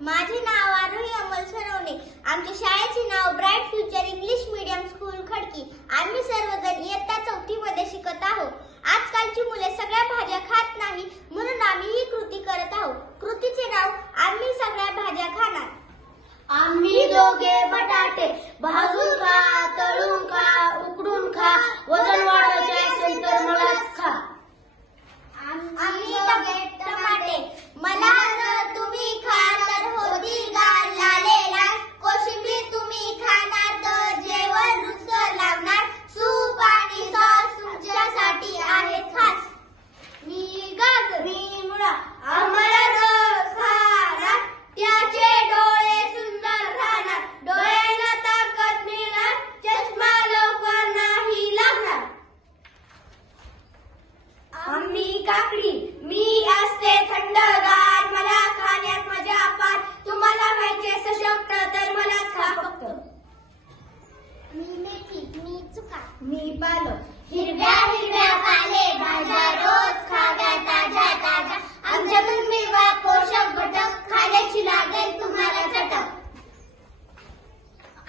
माझे नाव आरोही अमोल सोनवणे. आमच्या शाळेचे नाव bright future English medium school Khadki. आम्ही सर्वजण इयत्ता 4थी मध्ये शिकत आहोत. आजकालची मुले सगळ्या भाज्या खात नाही, म्हणून आम्ही ही कृती करत आहोत. कृतीचे नाव आम्ही सगळ्या भाज्या खाणार. आम्ही दोघे बटाटे भाजून खा, तळून खा, उकडून खा, वजन वाढवायचे असेल तर मलाच खा. आम्ही दोघे टमाटे, मला जर तुम्ही खा तर होतील गाल लाले लाल. कोशिंबीर तुम्ही खाणार तर जेवण रुचकर लागणार. सूप आणि सॉस तुमच्यासाठी आहे खास. मी गाजर, मी मुळा, आम्हाला रस खाणार. त्याचे डोळे सुंदर राहणार, डोळ्यांना ताकद मिळणार, चष्मा लवकर नाही लागणार. आम्ही काकडी, मी असते थंडगार, मला खाण्यात मजा फार. तुम्हाला व्हायचे सशक्त तर मलाच खा फक्त. मी मेथी, मी चुका, मी पालक, हिरव्या हिरव्या पालेभाज्या रोज खाव्या ताज्या ताज्या. आमच्यातून मिळवा पोषक घटक, खाण्याची लागेल तुम्हाला चटक.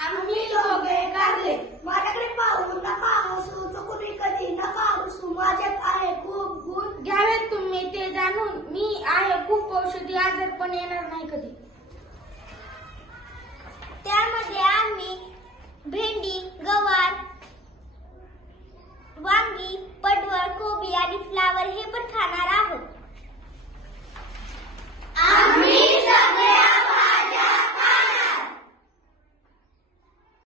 आम्ही दोघे कारले, माझ्याकडे पाहून नका हसू, चुकून कधी नका हसू. माझ्यात आहे खूप गुण, घ्यावेत तुम्ही ते जाणून. मी आहे खूप औषधी, आजार पण येणार नाही कधी.